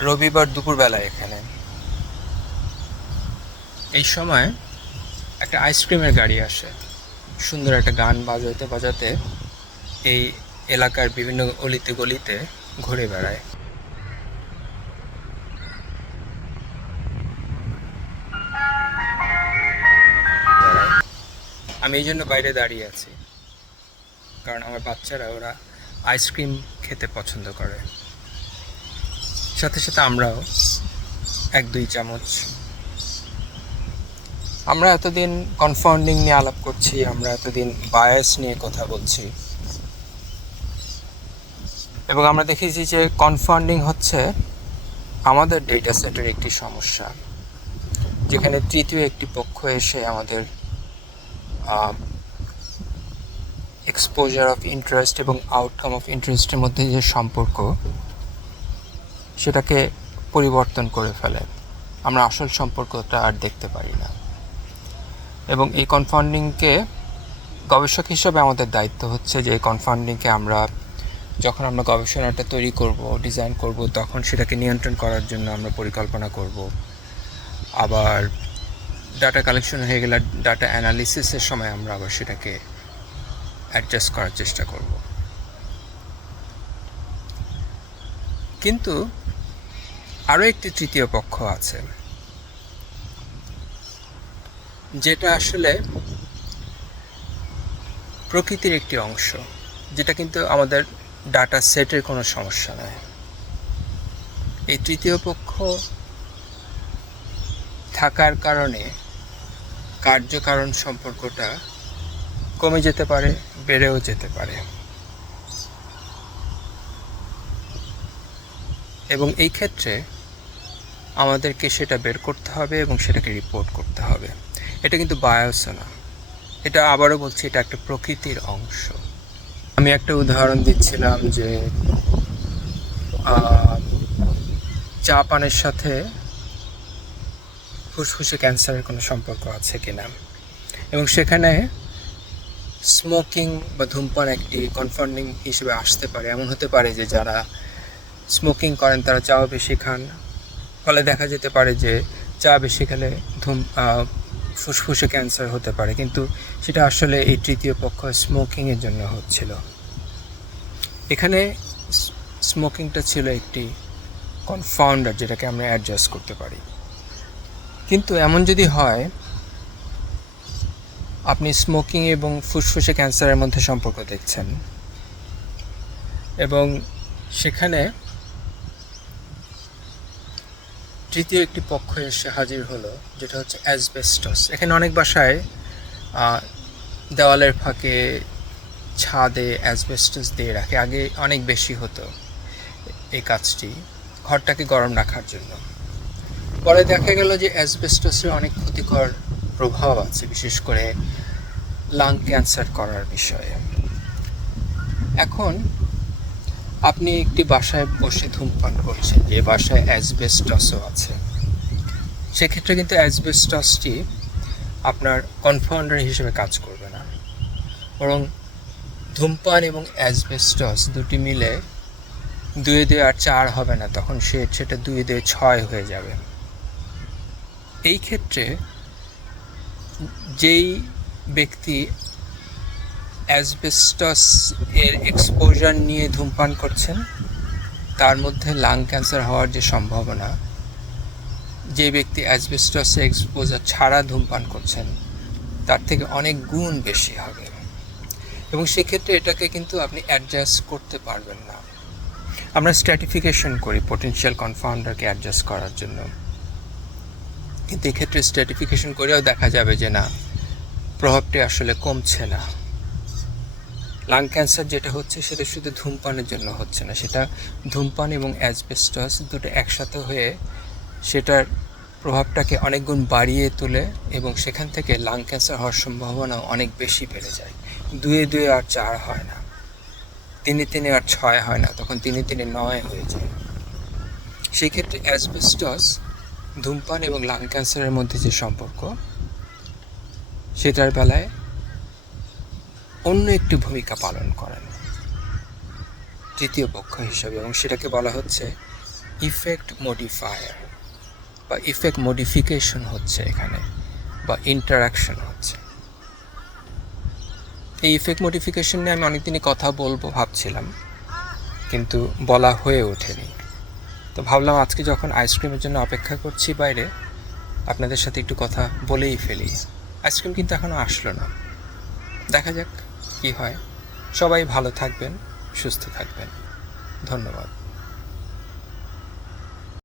রবিবার দুপুরবেলায় এখানে। এই সময় একটা আইসক্রিমের গাড়ি আসে। সুন্দর একটা গান বাজাতে বাজাতে এই এলাকার বিভিন্ন অলিতে গলিতে ঘুরে বেড়ায়। আমি এই জন্য বাইরে দাঁড়িয়ে আছি। কারণ আমার বাচ্চারা ওরা আইসক্রিম খেতে পছন্দ করে। সাথে সাথে আমরাও এক দুই চামচ। আমরা এতদিন কনফাউন্ডিং নিয়ে আলাপ করছি, আমরা এতদিন বায়াস নিয়ে কথা বলছি। এবং আমরা দেখেছি যে কনফাউন্ডিং হচ্ছে আমাদের ডেটা সেটের একটি সমস্যা, যেখানে তৃতীয় একটি পক্ষ এসে আমাদের এক্সপোজার অফ ইন্টারেস্ট এবং আউটকাম অফ ইন্টারেস্টের মধ্যে যে সম্পর্ক সেটাকে পরিবর্তন করে ফেলে। আমরা আসল সম্পর্কটা আর দেখতে পারি না। এবং এই কনফাউন্ডিংকে গবেষক হিসাবে আমাদের দায়িত্ব হচ্ছে যে এই কনফাউন্ডিংকে আমরা যখন আমরা গবেষণাটা তৈরি করব ডিজাইন করব, তখন সেটাকে নিয়ন্ত্রণ করার জন্য আমরা পরিকল্পনা করব। আবার ডাটা কালেকশন হয়ে গেলে ডাটা অ্যানালিসিসের সময় আমরা আবার সেটাকে অ্যাডজাস্ট করার চেষ্টা করব। কিন্তু আরও একটি তৃতীয় পক্ষ আছে, যেটা আসলে প্রকৃতির একটি অংশ, যেটা কিন্তু আমাদের ডাটা সেটের কোনো সমস্যা নয়। এই তৃতীয় পক্ষ থাকার কারণে কার্যকারণ সম্পর্কটা কমে যেতে পারে, বেড়েও যেতে পারে। এবং এই ক্ষেত্রে আমাদেরকে সেটা বের করতে হবে এবং সেটাকে রিপোর্ট করতে হবে। এটা কিন্তু বায়োসও না। এটা আবারও বলছি, এটা একটা প্রকৃতির অংশ। আমি একটা উদাহরণ দিচ্ছিলাম যে চা পানের সাথে ফুসফুসে ক্যান্সারের কোনো সম্পর্ক আছে কিনা। এবং সেখানে স্মোকিং বা ধূমপান একটি কনফার্মিং হিসেবে আসতে পারে। এমন হতে পারে যে যারা স্মোকিং করেন, তারা চাও বেশি খান। ফলে দেখা যেতে পারে যে চা বেশি খেলে ধূম ফুসফুসে ক্যান্সার হতে পারে। কিন্তু সেটা আসলে এই তৃতীয় পক্ষ স্মোকিংয়ের জন্য হচ্ছিল। এখানে স্মোকিংটা ছিল একটি কনফাউন্ডার যেটাকে আমরা অ্যাডজাস্ট করতে পারি। কিন্তু এমন যদি হয়, আপনি স্মোকিং এবং ফুসফুসে ক্যান্সারের মধ্যে সম্পর্ক দেখছেন। এবং সেখানে তৃতীয় একটি পক্ষ এসে হাজির হলো, যেটা হচ্ছে অ্যাসবেস্টস। এখানে অনেক বাসায় দেওয়ালের ফাঁকে ছাদে অ্যাসবেস্টস দিয়ে রাখে। আগে অনেক বেশি হতো এই কাজটি, ঘরটাকে গরম রাখার জন্য। পরে দেখা গেল যে অ্যাসবেস্টসের অনেক ক্ষতিকর প্রভাব আছে, বিশেষ করে লাং ক্যান্সার করার বিষয়ে। এখন আপনি একটি বাসায় বসে ধূমপান করছেন। যে বাসায় অ্যাসবেস্টসও আছে। সেক্ষেত্রে কিন্তু অ্যাসবেস্টসটি আপনার কনফাউন্ডার হিসেবে কাজ করবে না। বরং ধূমপান এবং অ্যাসবেস্টস দুটি মিলে দুয়ে দুয়ে আর চার হবে না, তখন সে সেটা দুয়ে দুয়ে ছয় হয়ে যাবে। এই ক্ষেত্রে যেই ব্যক্তি অ্যাসবেস্টস এর এক্সপোজার নিয়ে ধূমপান করছেন, তার মধ্যে লাং ক্যান্সার হওয়ার যে সম্ভাবনা, যে ব্যক্তি অ্যাসবেস্টসে এক্সপোজার ছাড়া ধূমপান করছেন, তার থেকে অনেক গুণ বেশি হবে। এবং সেক্ষেত্রে এটাকে কিন্তু আপনি অ্যাডজাস্ট করতে পারবেন না। আমরা স্ট্র্যাটিফিকেশন করি পোটেনশিয়াল কনফাউন্ডারকে অ্যাডজাস্ট করার জন্য। কিন্তু এক্ষেত্রে স্ট্র্যাটিফিকেশন করেও দেখা যাবে যে না, প্রভাবটি আসলে কমছে না। লাং ক্যান্সার যেটা হচ্ছে, সেটা শুধু ধূমপানের জন্য হচ্ছে না, সেটা ধূমপান এবং অ্যাসবেস্টাস দুটো একসাথে হয়ে সেটার প্রভাবটাকে অনেক গুণ বাড়িয়ে তোলে এবং সেখান থেকে লাং ক্যান্সার হওয়ার সম্ভাবনা অনেক বেশি বেড়ে যায়। দুয়ে দুয়ে আর চার হয় না। তিনে তিনে আর ছয় হয় না, তখন তিনে তিনে নয় হয়ে যায়। সেই ক্ষেত্রে অ্যাসবেস্টস ধূমপান এবং লাং ক্যান্সারের মধ্যে যে সম্পর্ক, সেটার বেলায় অন্য একটি ভূমিকা পালন করেন। তৃতীয় পক্ষ হিসাবে, এবং সেটাকে বলা হচ্ছে ইফেক্ট মডিফায়ার বা ইফেক্ট মডিফিকেশন হচ্ছে এখানে, বা ইন্টারাকশন হচ্ছে। এই ইফেক্ট মডিফিকেশন নিয়ে আমি অনেকদিনই কথা বলব ভাবছিলাম, কিন্তু বলা হয়ে ওঠেনি। তো ভাবলাম আজকে যখন আইসক্রিমের জন্য অপেক্ষা করছি বাইরে, আপনাদের সাথে একটু কথা বলেই ফেলি। আইসক্রিম কিন্তু এখনও আসলো না। দেখা যাক। কি হয়? সবাই ভালো থাকবেন সুস্থ থাকবেন। ধন্যবাদ।